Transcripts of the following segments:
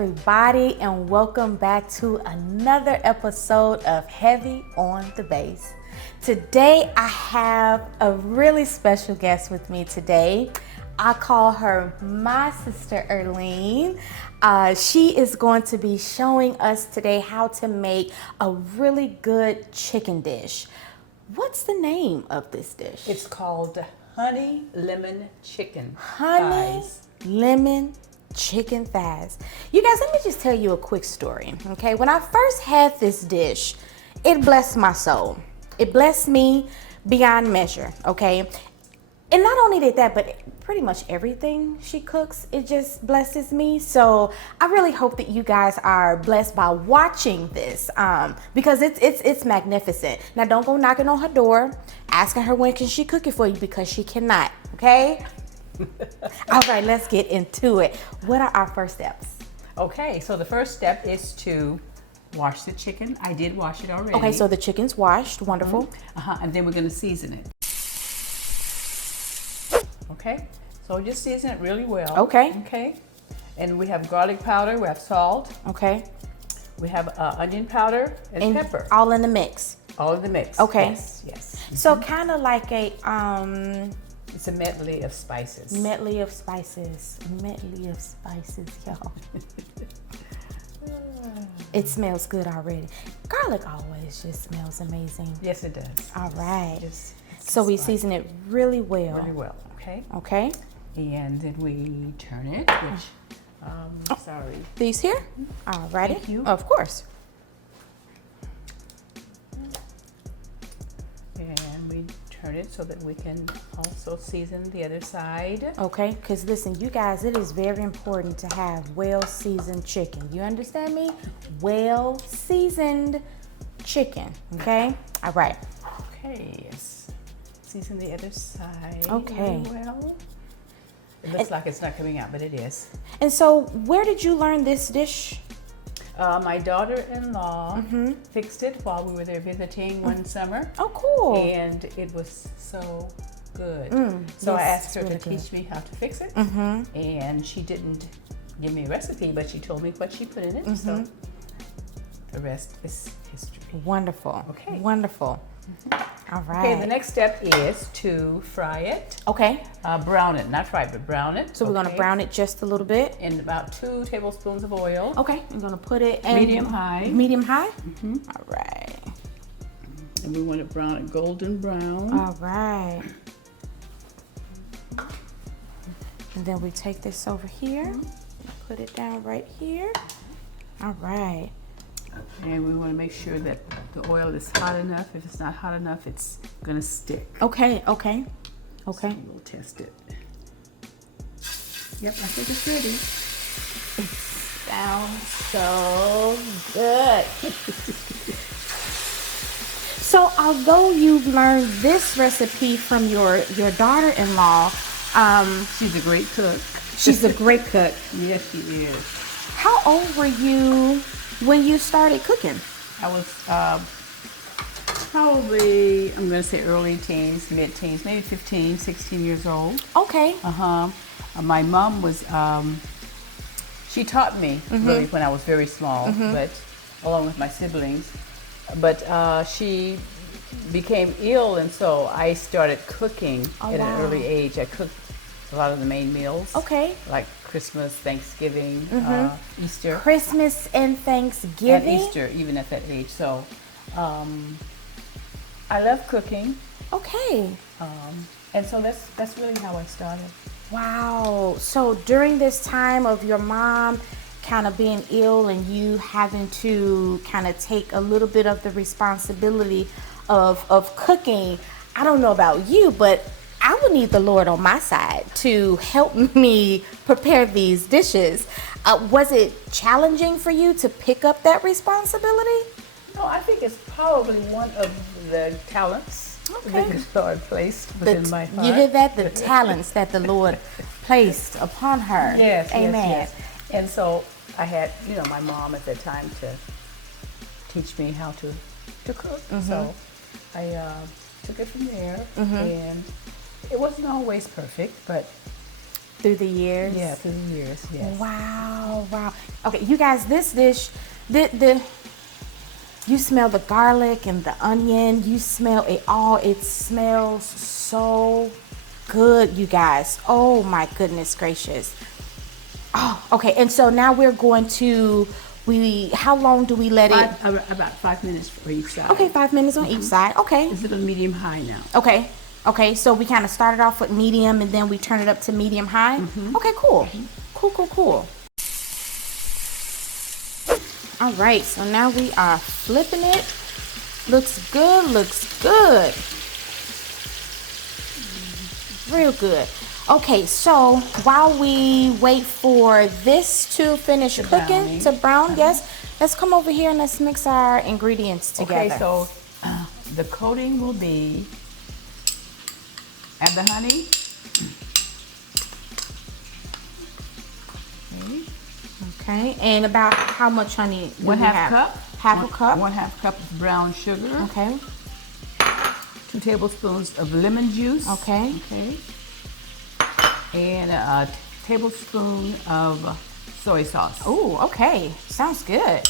everybody, and welcome back to another episode of Heavy on the Bass. Today I have a really special guest with me today. I call her my sister Erlene. She is going to be showing us today how to make a really good chicken dish. What's the name of this dish? It's called honey lemon chicken Honey thighs. lemon chicken thighs. You guys, let me just tell you a quick story, okay? When I first had this dish, it blessed my soul. It blessed me beyond measure, okay? And not only did that, but pretty much everything she cooks, it just blesses me. So I really hope that you guys are blessed by watching this, because it's magnificent. Now don't go knocking on her door, asking her when can she cook it for you, because she cannot, okay? All right, let's get into it. What are our first steps? Okay, so the first step is to wash the chicken. I did wash it already. Okay, so the chicken's washed. Wonderful. And then we're going to season it. Okay, so just season it really well. Okay. Okay, and we have garlic powder, we have salt, Okay. we have onion powder and pepper. All in the mix. All in the mix. Okay. Yes. So kind of like a It's a medley of spices. medley of spices. Medley of spices, y'all. It smells good already. Garlic always just smells amazing. Yes, it does. All right. So we season it really well. really well. Okay. Okay. And then we turn it, which, sorry. These here? All righty. Thank you. Of course. And we turn it so that we can also season the other side. Okay, because listen, you guys, it is very important to have well-seasoned chicken. You understand me? Well-seasoned chicken, okay? All right. Okay, yes. Season the other side. Okay. Really well. It looks like it's not coming out, but it is. And so where did you learn this dish? My daughter-in-law fixed it while we were there visiting one summer. Oh, cool. And it was so good. So I yes, asked her it's to really teach me how to fix it. And she didn't give me a recipe, but she told me what she put in it. So the rest is history. Wonderful. Okay. Wonderful. All right. Okay, the next step is to fry it. Okay. Brown it, not fry it, but brown it. So we're going to brown it just a little bit. In about 2 tablespoons of oil. Okay. I'm going to put it in Medium high. Medium high? All right. And we want it brown, it golden brown. All right. And then we take this over here, put it down right here. All right. And we want to make sure that the oil is hot enough. If it's not hot enough, it's going to stick. Okay, okay, okay. So we'll test it. Yep, I think it's ready. Sounds so good. So although you've learned this recipe from your daughter-in-law, She's a great cook. she's a great cook. Yes, she is. How old were you when you started cooking? I was probably, I'm going to say early teens, mid-teens, maybe 15, 16 years old. Okay. My mom was, she taught me really when I was very small, but along with my siblings. But she became ill, and so I started cooking at an early age. I cooked a lot of the main meals. Okay. Like Christmas, Thanksgiving, Easter. Christmas and Thanksgiving. And Easter, even at that age. So I love cooking. Okay. And so that's really how I started. Wow. So during this time of your mom kind of being ill and you having to kind of take a little bit of the responsibility of cooking, I don't know about you, but I would need the Lord on my side to help me prepare these dishes. Was it challenging for you to pick up that responsibility? No, I think it's probably one of the talents that the Lord placed within my heart. You hear that? The talents that the Lord placed upon her. Yes, Amen. yes. And so I had, my mom at that time to teach me how to cook. So I took it from there, and it wasn't always perfect, but through the years. Yeah, through the years. Yes. Wow, wow. Okay, you guys, this dish, the you smell the garlic and the onion. You smell it all. It smells so good, you guys. Oh my goodness gracious. Oh, okay. And so now we're going to, how long do we let it? About 5 minutes for each side. Okay, 5 minutes on each side. Okay. Is it on medium high now? Okay. Okay. So we kind of started off with medium and then we turn it up to medium high. Okay, cool. Cool. All right. So now we are flipping it. Looks good. Real good. Okay, so while we wait for this to finish cooking, to brown, yes, let's come over here and let's mix our ingredients together. Okay, so the coating will be, add the honey. Okay, and about how much honey do we 1/2 have? cup. Half a cup. 1/2 cup of brown sugar. Okay. 2 tablespoons of lemon juice. Okay. And a tablespoon of soy sauce. Oh, okay. Sounds good.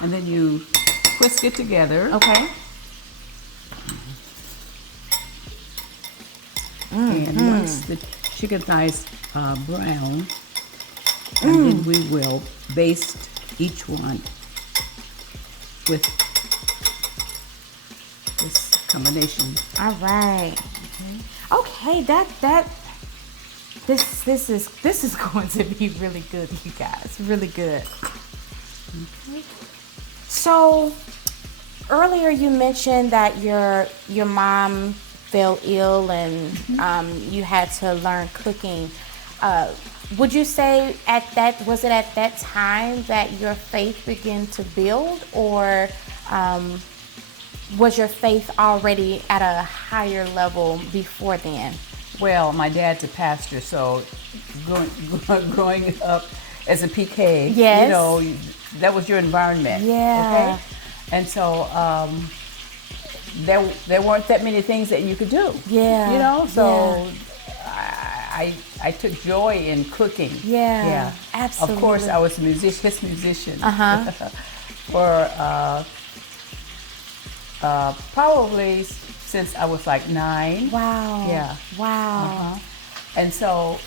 And then you whisk it together. Okay. And once the chicken thighs brown, and then we will baste each one with this combination. All right. Okay, this is going to be really good, you guys. Really good. So earlier you mentioned that your mom fell ill and you had to learn cooking. Would you say was it at that time that your faith began to build, or was your faith already at a higher level before then? Well, my dad's a pastor, so growing up as a PK, Yes. you know, that was your environment. Yeah. Okay? And so there weren't that many things that you could do. Yeah. You know, so Yeah. I took joy in cooking. Yeah, absolutely. Of course, I was his musician. For probably since I was like 9. Wow. Yeah. Wow. And so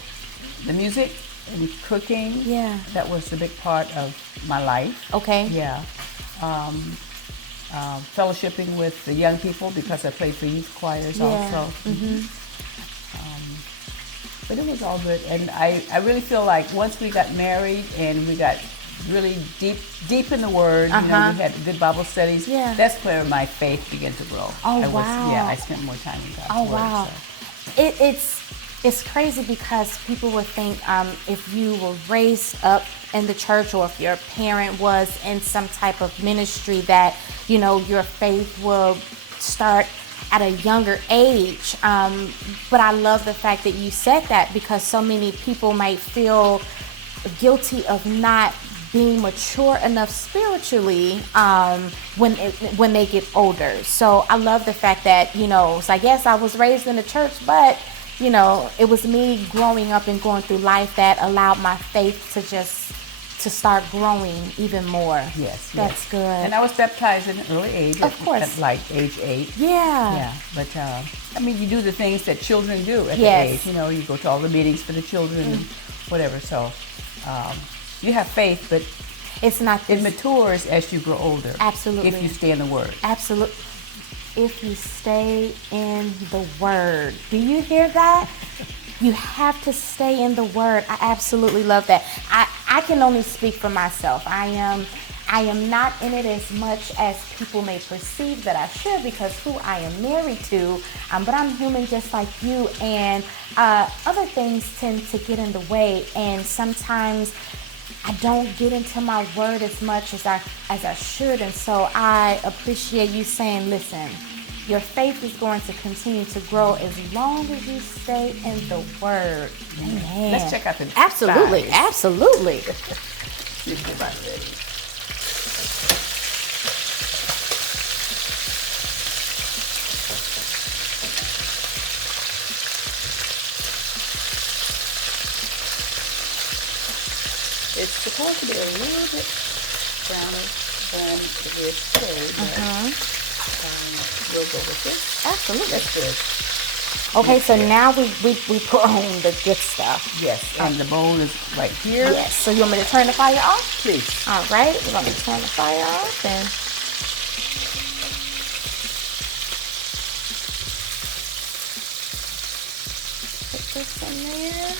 the music and cooking, Yeah. that was a big part of my life. Okay. Yeah. Fellowshipping with the young people because I played for youth choirs also. But it was all good. And I really feel like once we got married and we got really deep in the Word, you know, we had good Bible studies. Yeah. That's where my faith began to grow. Oh, wow. I spent more time in God's Oh, Word. wow. So. It's crazy because people would think if you were raised up in the church or if your parent was in some type of ministry that, you know, your faith will start at a younger age. But I love the fact that you said that, because so many people might feel guilty of not being mature enough spiritually when they get older. So I love the fact that, you know, it's like, yes, I was raised in the church, but, you know, it was me growing up and going through life that allowed my faith to start growing even more. Yes, That's good. And I was baptized at an early age. Of course. At like age 8. Yeah. Yeah, but I mean, you do the things that children do at Yes. the age. You know, you go to all the meetings for the children and whatever. So you have faith, but It's not it this. matures as you grow older. Absolutely. If you stay in the Word. Absolutely. If you stay in the Word. Do you hear that? You have to stay in the Word. I absolutely love that. I can only speak for myself. I am not in it as much as people may perceive that I should, because who I am married to, but I'm human just like you, and other things tend to get in the way, and sometimes I don't get into my word as much as I should. And so I appreciate you saying, listen, your faith is going to continue to grow as long as you stay in the Word. Amen. Let's check out the Absolutely, thighs. absolutely. See if they're about ready. it's supposed to be a little bit browner than it is today, but we'll go with it. Absolutely. That's good. Okay, so now we put on the good stuff. Yes, and the bowl is right here. Yes. So you want me to turn the fire off? Please. All right. We're going to turn the fire off and put this in there.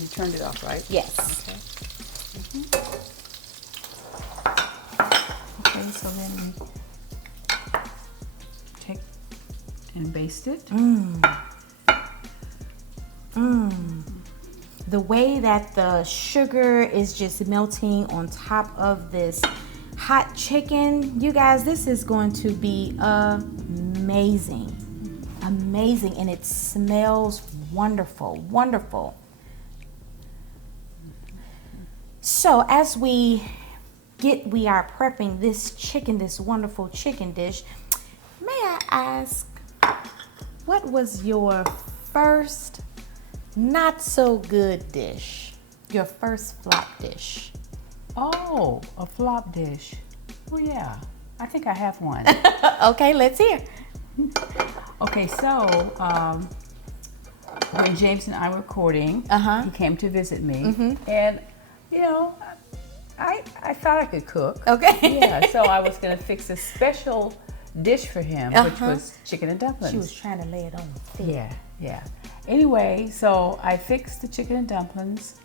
You turned it off, right? Yes. Okay. Okay, so then we take and baste it. The way that the sugar is just melting on top of this hot chicken, you guys, this is going to be amazing. Amazing, and it smells wonderful, wonderful. So as we are prepping this chicken, this wonderful chicken dish, may I ask, what was your first not so good dish? Your first flop dish? Oh, a flop dish. Well, yeah, I think I have one. Okay, let's hear. Okay, so when James and I were courting, he came to visit me, and you know, I thought I could cook. Okay. Yeah, so I was gonna fix a special dish for him, which was chicken and dumplings. She was trying to lay it on thick. Yeah. Anyway, so I fixed the chicken and dumplings,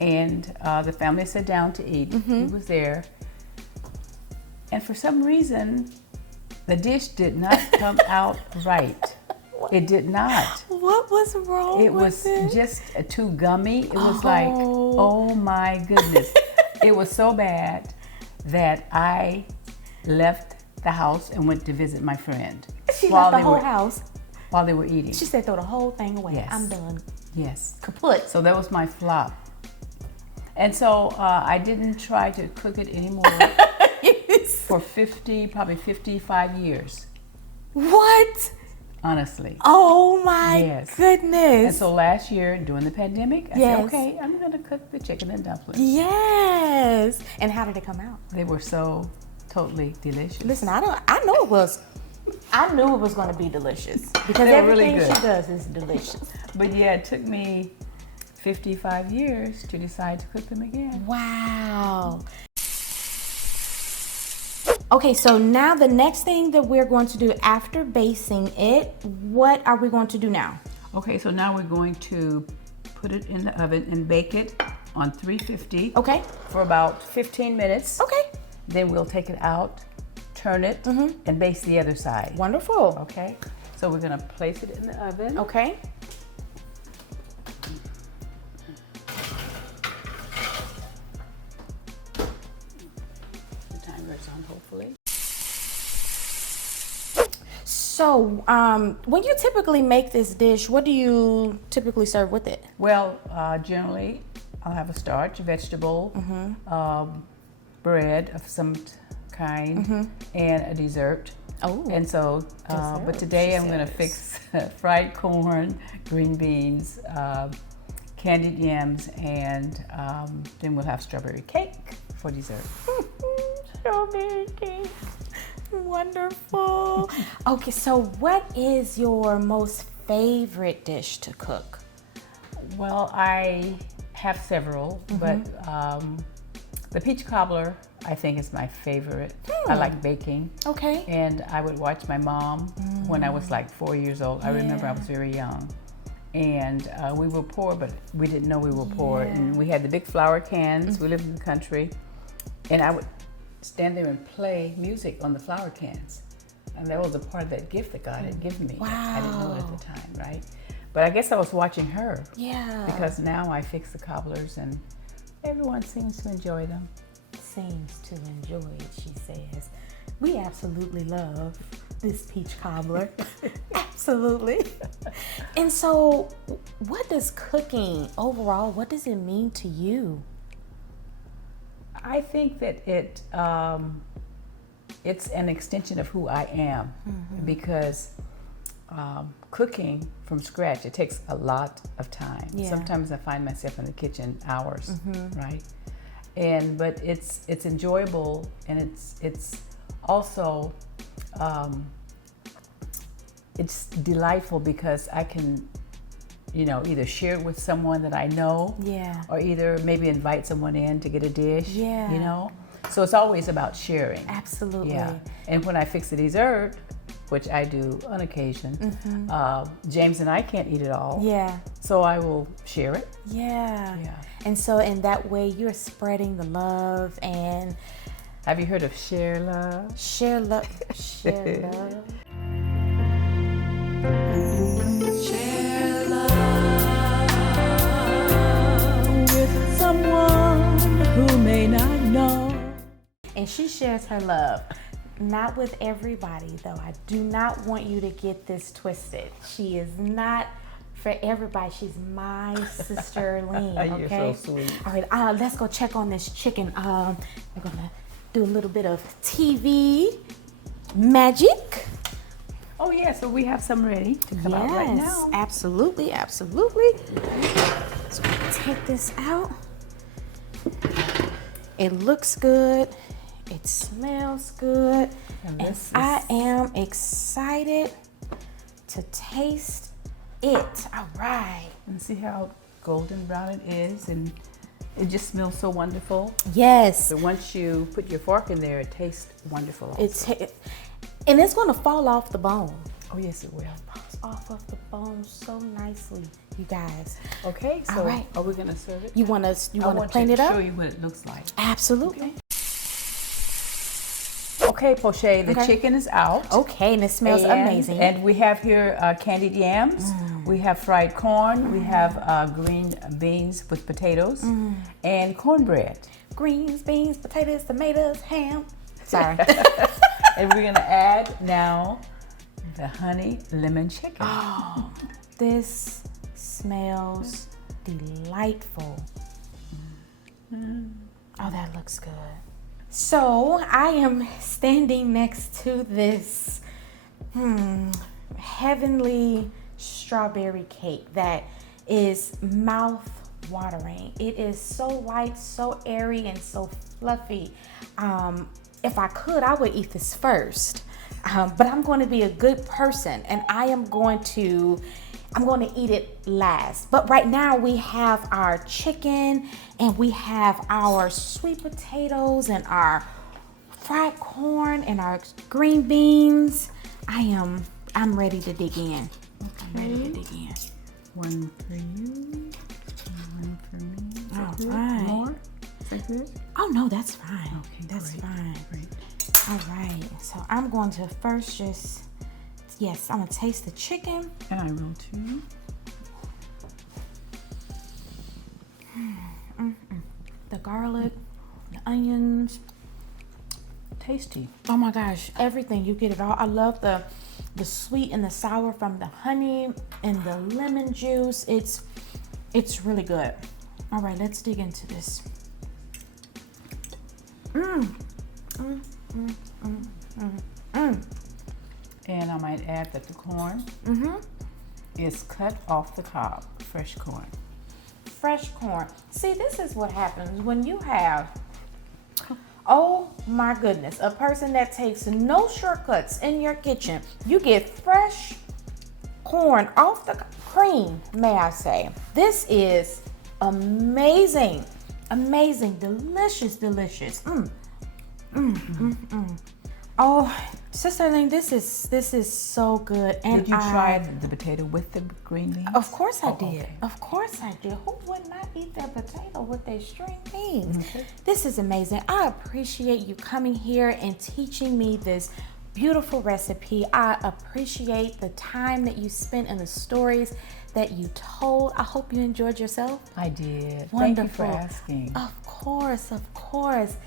and the family sat down to eat. He was there, and for some reason, the dish did not come out right. It did not. What was wrong It with was it? just too gummy. It was like, oh my goodness. It was so bad that I left the house and went to visit my friend. She left the whole house. While they were eating. She said, throw the whole thing away. Yes. I'm done. Yes. Kaput. So that was my flop. And so I didn't try to cook it anymore for probably 55 years. What? Honestly. Oh my goodness. And so last year during the pandemic, I said, okay, I'm going to cook the chicken and dumplings. Yes. And how did it come out? They were so totally delicious. Listen, I knew it was going to be delicious because They were everything really good. she does is delicious. But yeah, it took me 55 years to decide to cook them again. Wow. Okay, so now the next thing that we're going to do after basting it, what are we going to do now? Okay, so now we're going to put it in the oven and bake it on 350. Okay. For about 15 minutes. Okay. Then we'll take it out, turn it, and baste the other side. Wonderful. Okay, so we're gonna place it in the oven. Okay. The timer is on, hopefully. So, when you typically make this dish, what do you typically serve with it? Well, generally, I'll have a starch, vegetable, bread of some kind, and a dessert. Oh. And so, but today I'm going to fix fried corn, green beans, candied yams, and then we'll have strawberry cake for dessert. Strawberry cake. Wonderful. Okay, so what is your most favorite dish to cook? Well, I have several, but the peach cobbler I think is my favorite. I like baking. Okay. And I would watch my mom when I was like 4 years old. I remember I was very young. And we were poor, but we didn't know we were poor. And we had the big flour cans. We lived in the country. And I would stand there and play music on the flour cans. And that was a part of that gift that God had given me. Wow. I didn't know it at the time, right? But I guess I was watching her. Yeah. Because now I fix the cobblers and everyone seems to enjoy them. Seems to enjoy it, she says. We absolutely love this peach cobbler. Absolutely. And so, what does cooking overall, what does it mean to you? I think that it's an extension of who I am because cooking from scratch, it takes a lot of time. Yeah. Sometimes I find myself in the kitchen hours, right? But it's enjoyable, and it's also it's delightful because I can, either share it with someone that I know, Yeah. or either maybe invite someone in to get a dish, Yeah. So it's always about sharing. Absolutely. Yeah. And when I fix a dessert, which I do on occasion, James and I can't eat it all. Yeah. So I will share it. Yeah. Yeah. And so in that way, you're spreading the love and Have you heard of share love? share love. Share love. Share love with someone who may not know. And she shares her love. Not with everybody, though. I do not want you to get this twisted. She is not for everybody. She's my sister, Lean. Okay. You're so sweet. All right. Let's go check on this chicken. We're gonna do a little bit of TV magic. Oh yeah, so we have some ready to come out right now. Absolutely, absolutely. So we can take this out. It looks good. It smells good. And I am excited to taste it. All right. And see how golden brown it is, and it just smells so wonderful. Yes. So once you put your fork in there, it tastes wonderful also. And it's going to fall off the bone. Oh yes, it will. Off of the bone so nicely, you guys. Okay, so All right. are we gonna serve it? You want to plane it to up? show you what it looks like. Absolutely. Okay, Poche, the chicken is out. Okay, and it smells amazing. And we have here candied yams. We have fried corn. We have green beans with potatoes and cornbread. Greens, beans, potatoes, tomatoes, ham. Sorry. And we're gonna add now the honey lemon chicken. Oh, this smells delightful. Oh, that looks good. So I am standing next to this heavenly strawberry cake that is mouth watering. It is so light, so airy, and so fluffy. If I could, I would eat this first. But I'm going to be a good person, and I'm going to eat it last. But right now we have our chicken, and we have our sweet potatoes, and our fried corn, and our green beans. I'm ready to dig in. I'm ready to dig in. One for you, one for me. All right. More? Is that good? Oh no, that's fine. Okay, that's great, fine. Great. All right. So I'm going to first I'm gonna taste the chicken. And I will too. The garlic, the onions. Tasty. Oh my gosh, everything. You get it all. I love the sweet and the sour from the honey and the lemon juice. It's really good. All right, let's dig into this. And I might add that the corn is cut off the cob, fresh corn. Fresh corn. See, this is what happens when you have, oh my goodness, a person that takes no shortcuts in your kitchen. You get fresh corn off the cream, may I say. This is amazing. Amazing, delicious, delicious. Oh, Sister Ling, this is so good. And did you try the potato with the green beans? Of course I did. Okay. Of course I did. Who would not eat their potato with their string beans? Okay. This is amazing. I appreciate you coming here and teaching me this beautiful recipe. I appreciate the time that you spent and the stories that you told. I hope you enjoyed yourself. I did. Wonderful. Thank you for asking. Of course, of course.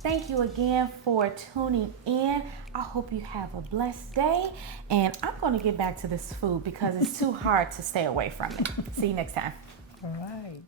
Thank you again for tuning in. I hope you have a blessed day. And I'm going to get back to this food because it's too hard to stay away from it. See you next time. All right.